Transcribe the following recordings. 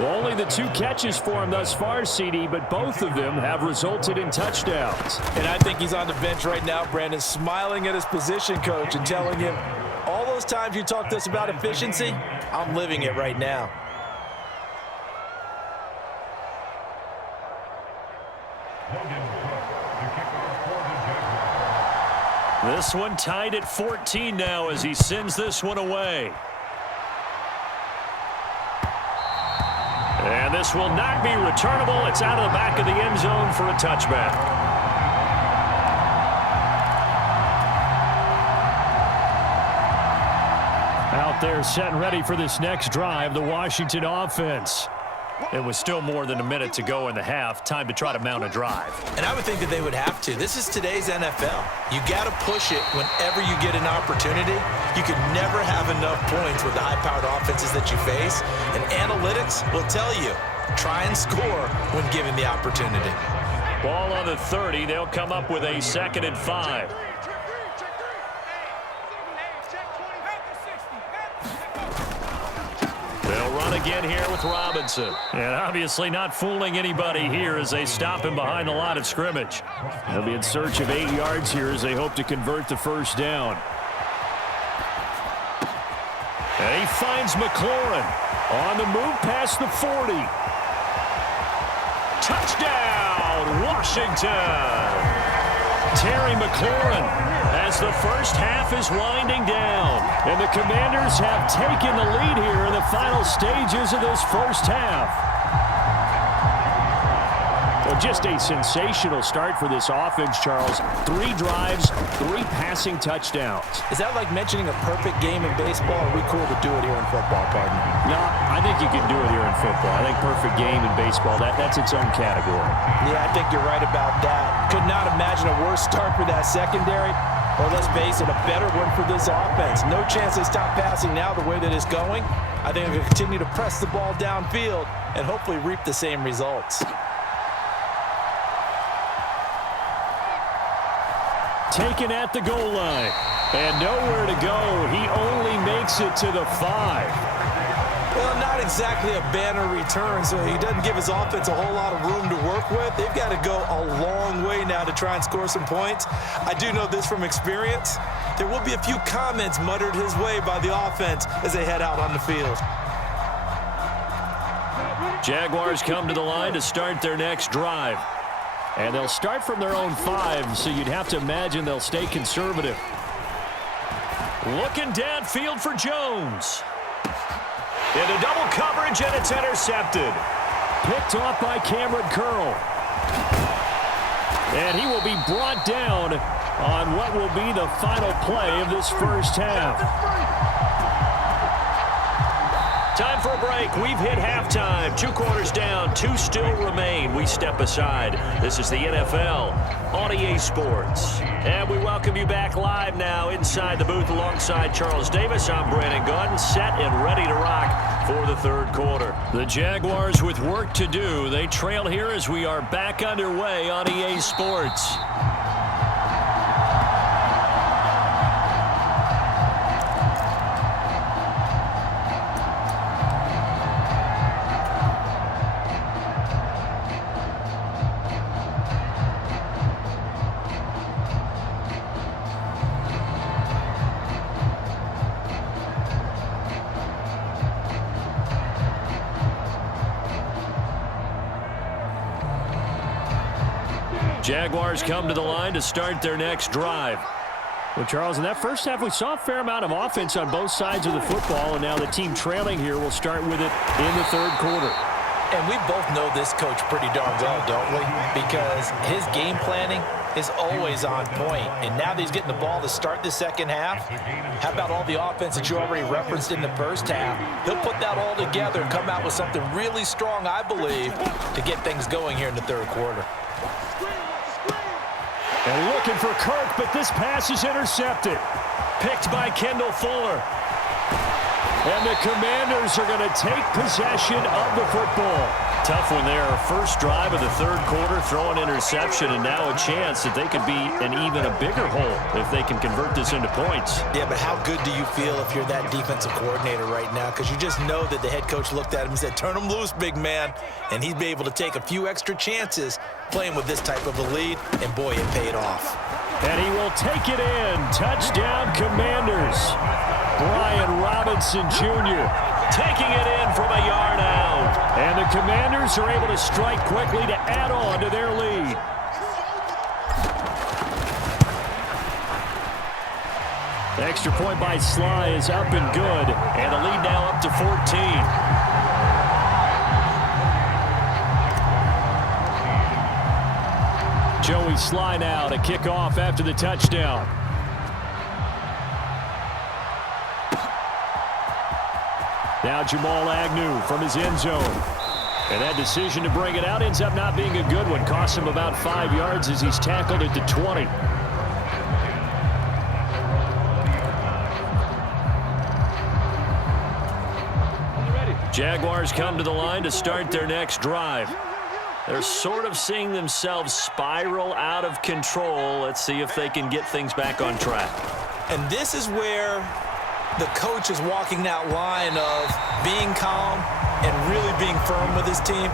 Well, only the 2 catches for him thus far, CD, but both of them have resulted in touchdowns. And I think he's on the bench right now, Brandon, smiling at his position coach and telling him, all those times you talked to us about efficiency, I'm living it right now. This one tied at 14 now as he sends this one away. And this will not be returnable. It's out of the back of the end zone for a touchback. Out there set and ready for this next drive, the Washington offense. It was still more than a minute to go in the half. Time to try to mount a drive. And I would think that they would have to. This is today's NFL. You got to push it whenever you get an opportunity. You can never have enough points with the high-powered offenses that you face. And analytics will tell you, try and score when given the opportunity. Ball on the 30. They'll come up with a 2nd and 5. They'll run again here with Robinson. And obviously not fooling anybody here as they stop him behind the line of scrimmage. They'll be in search of 8 yards here as they hope to convert the first down. And he finds McLaurin on the move past the 40. Touchdown, Washington! Terry McLaurin as the first half is winding down. And the Commanders have taken the lead here in the final stages of this first half. Well, just a sensational start for this offense, Charles. 3 drives, 3 passing touchdowns. Is that like mentioning a perfect game in baseball, or are we cool to do it here in football, partner? No, I think you can do it here in football. I think perfect game in baseball, that's its own category. Yeah, I think you're right about that. Could not imagine a worse start for that secondary, or let's face it, a better one for this offense. No chance they stop passing now the way that it's going. I think they'll continue to press the ball downfield and hopefully reap the same results. Taken at the goal line. And nowhere to go. He only makes it to the 5. Well, not exactly a banner return, so he doesn't give his offense a whole lot of room to work with. They've got to go a long way now to try and score some points. I do know this from experience. There will be a few comments muttered his way by the offense as they head out on the field. Jaguars come to the line to start their next drive. And they'll start from their own 5, so you'd have to imagine they'll stay conservative. Looking downfield for Jones. Into double coverage, and it's intercepted. Picked off by Cameron Curl. And he will be brought down on what will be the final play of this first half. Time for a break. We've hit halftime. 2 quarters down, 2 still remain. We step aside. This is the NFL on EA Sports. And we welcome you back live now inside the booth alongside Charles Davis. I'm Brandon Gunn, set and ready to rock for the 3rd quarter. The Jaguars with work to do. They trail here as we are back underway on EA Sports. Jaguars come to the line to start their next drive. Well, Charles, in that first half, we saw a fair amount of offense on both sides of the football, and now the team trailing here will start with it in the 3rd quarter. And we both know this coach pretty darn well, don't we? Because his game planning is always on point. And now that he's getting the ball to start the second half, how about all the offense that you already referenced in the first half? He'll put that all together and come out with something really strong, I believe, to get things going here in the 3rd quarter. And looking for Kirk, but this pass is intercepted. Picked by Kendall Fuller. And the Commanders are going to take possession of the football. Tough one there. First drive of the third quarter, throw an interception, and now a chance that they could be in even a bigger hole if they can convert this into points. Yeah, but how good do you feel if you're that defensive coordinator right now? Because you just know that the head coach looked at him and said, turn him loose, big man. And he'd be able to take a few extra chances playing with this type of a lead, and boy, it paid off. And he will take it in. Touchdown, Commanders. Brian Robinson Jr. taking it in from a yard out. And the Commanders are able to strike quickly to add on to their lead. The extra point by Sly is up and good. And the lead now up to 14. Joey Sly now to kick off after the touchdown. Now Jamal Agnew from his end zone. And that decision to bring it out ends up not being a good one. Costs him about 5 yards as he's tackled at the 20. Jaguars come to the line to start their next drive. They're sort of seeing themselves spiral out of control. Let's see if they can get things back on track. And this is where the coach is walking that line of being calm and really being firm with his team.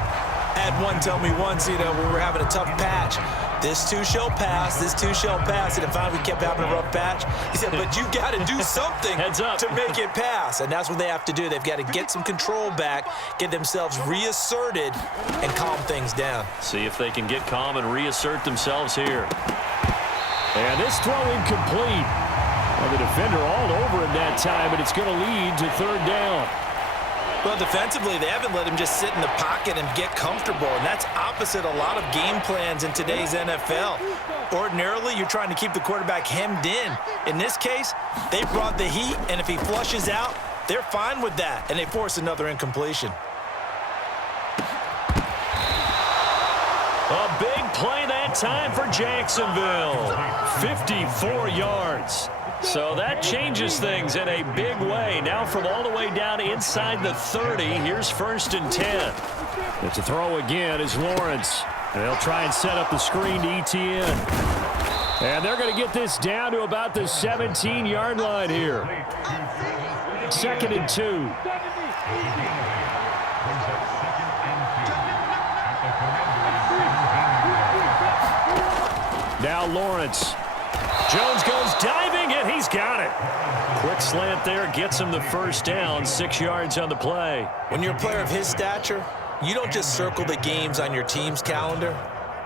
I had one tell me once, we were having a tough patch. This too shall pass, this too shall pass. And finally we kept having a rough patch. He said, but you got to do something to make it pass. And that's what they have to do. They've got to get some control back, get themselves reasserted, and calm things down. See if they can get calm and reassert themselves here. And this throw incomplete. Well, the defender all over him that time, but it's going to lead to third down. Well, defensively, they haven't let him just sit in the pocket and get comfortable, and that's opposite a lot of game plans in today's NFL. Ordinarily, you're trying to keep the quarterback hemmed in. In this case, they brought the heat, and if he flushes out, they're fine with that, and they force another incompletion. A big play that time for Jacksonville. 54 yards. So that changes things in a big way. Now from all the way down inside the 30, here's 1st and 10. It's a throw again is Lawrence. And they'll try and set up the screen to ETN. And they're going to get this down to about the 17-yard line here. 2nd and 2. Now Lawrence. Jones goes diving, and he's got it. Quick slant there, gets him the first down, 6 yards on the play. When you're a player of his stature, you don't just circle the games on your team's calendar.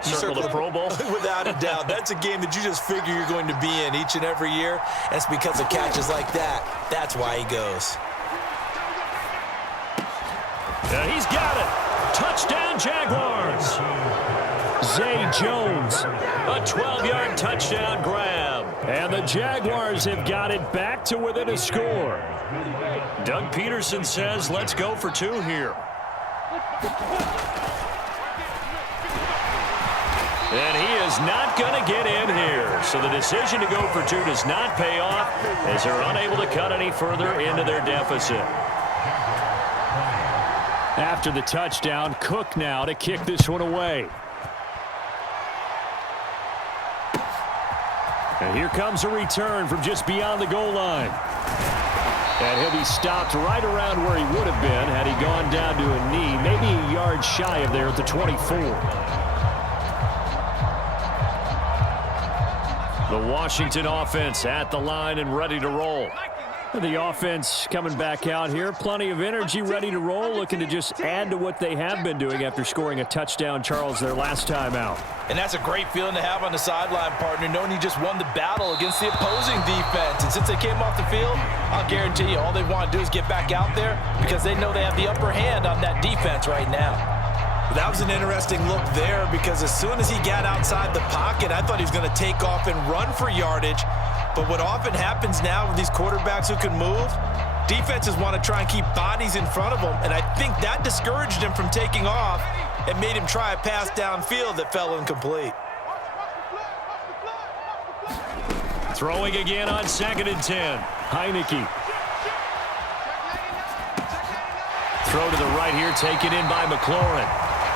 You circle the Pro Bowl? Without a doubt. That's a game that you just figure you're going to be in each and every year. And it's because of catches like that. That's why he goes. And he's got it. Touchdown, Jaguars. Zay Jones, a 12-yard touchdown grab. And the Jaguars have got it back to within a score. Doug Peterson says, let's go for 2 here. And he is not going to get in here. So the decision to go for 2 does not pay off as they're unable to cut any further into their deficit. After the touchdown, Cook now to kick this one away. And here comes a return from just beyond the goal line. And he'll be stopped right around where he would have been had he gone down to a knee, maybe a yard shy of there at the 24. The Washington offense at the line and ready to roll. The offense coming back out here. Plenty of energy, ready to roll, looking to just add to what they have been doing after scoring a touchdown, Charles, their last time out. And that's a great feeling to have on the sideline, partner, knowing you just won the battle against the opposing defense. And since they came off the field, I'll guarantee you all they want to do is get back out there because they know they have the upper hand on that defense right now. That was an interesting look there because as soon as he got outside the pocket, I thought he was going to take off and run for yardage. But what often happens now with these quarterbacks who can move, defenses want to try and keep bodies in front of them, and I think that discouraged him from taking off and made him try a pass downfield that fell incomplete. Throwing again on 2nd and 10. Heineke. Throw to the right here, taken in by McLaurin.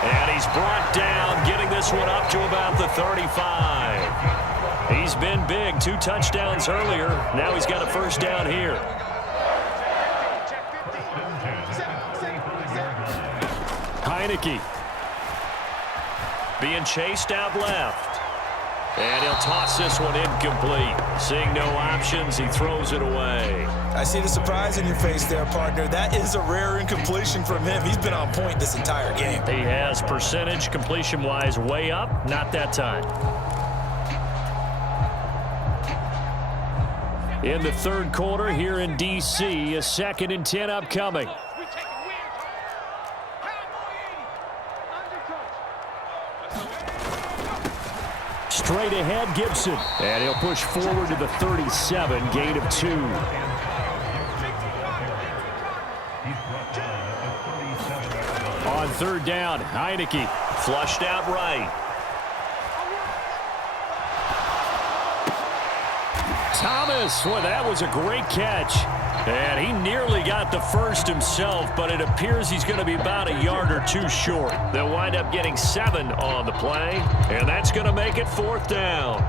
And he's brought down, getting this one up to about the 35. He's been big, 2 touchdowns earlier. Now he's got a first down here. Heineke being chased out left. And he'll toss this one incomplete. Seeing no options, he throws it away. I see the surprise in your face there, partner. That is a rare incompletion from him. He's been on point this entire game. He has percentage completion-wise way up. Not that time. In the third quarter here in D.C., a 2nd and 10 upcoming. Straight ahead, Gibson. And he'll push forward to the 37, gain of 2. On third down, Heineke flushed out right. Thomas, boy, that was a great catch. And he nearly got the first himself, but it appears he's going to be about a yard or 2 short. They'll wind up getting 7 on the play, and that's going to make it 4th down.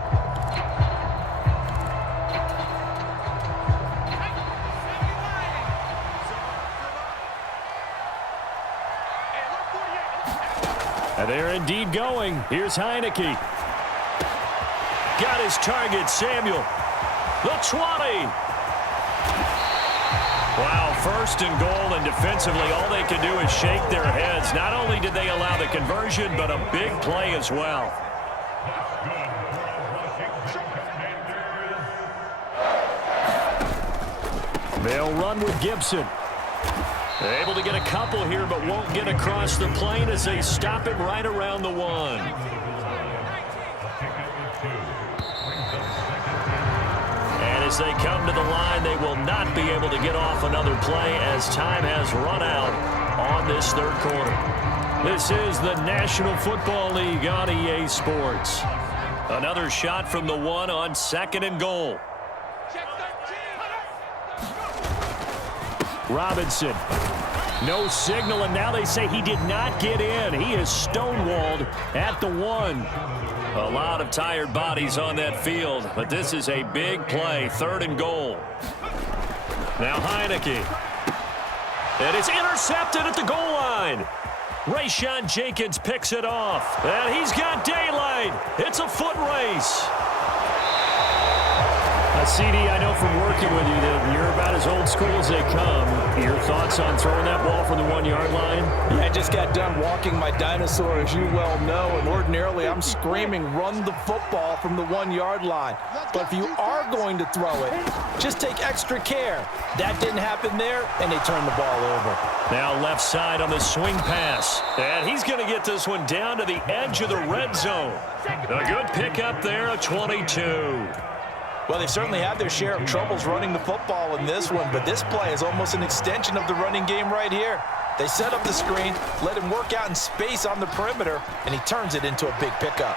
And they're indeed going. Here's Heineke. Got his target, Samuel. The 20. Wow, 1st and goal, and defensively all they can do is shake their heads. Not only did they allow the conversion, but a big play as well. They'll run with Gibson. Able to get a couple here, but won't get across the plane as they stop him right around the 1. As they come to the line, they will not be able to get off another play as time has run out on this third quarter. This is the National Football League on EA Sports. Another shot from the 1 on 2nd and goal. Robinson. No signal, and now they say he did not get in. He is stonewalled at the 1. A lot of tired bodies on that field, but this is a big play, 3rd and goal. Now Heineke. And it's intercepted at the goal line. Rayshawn Jenkins picks it off, and he's got daylight. It's a foot race. CD, I know from working with you that you're about as old school as they come. Your thoughts on throwing that ball from the 1-yard line? Yeah, I just got done walking my dinosaur, as you well know, and ordinarily I'm screaming, run the football from the 1-yard line. But if you are going to throw it, just take extra care. That didn't happen there, and they turned the ball over. Now left side on the swing pass. And he's going to get this one down to the edge of the red zone. A good pickup there, a 22. Well, they've certainly had their share of troubles running the football in this one, but this play is almost an extension of the running game right here. They set up the screen, let him work out in space on the perimeter, and he turns it into a big pickup.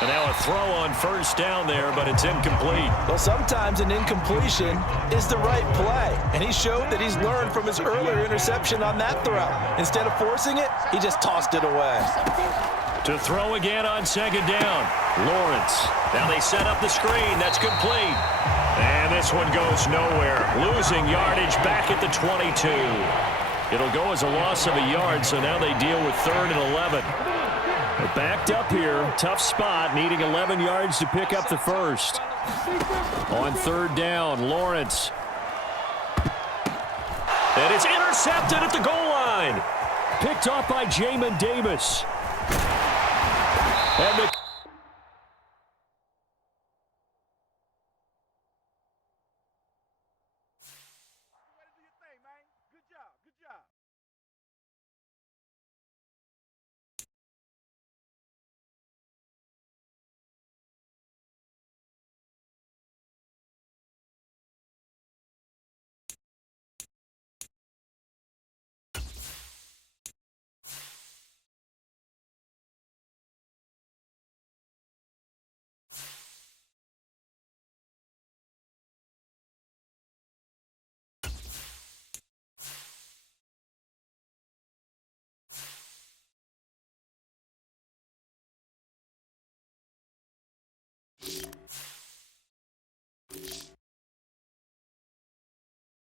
And now a throw on first down there, but it's incomplete. Well, sometimes an incompletion is the right play, and he showed that he's learned from his earlier interception on that throw. Instead of forcing it, he just tossed it away. To throw again on second down, Lawrence. Now they set up the screen. That's complete. And this one goes nowhere. Losing yardage back at the 22. It'll go as a loss of a yard, so now they deal with 3rd and 11. They're backed up here. Tough spot, needing 11 yards to pick up the first. On 3rd down, Lawrence. And it's intercepted at the goal line. Picked off by Jamin Davis. And the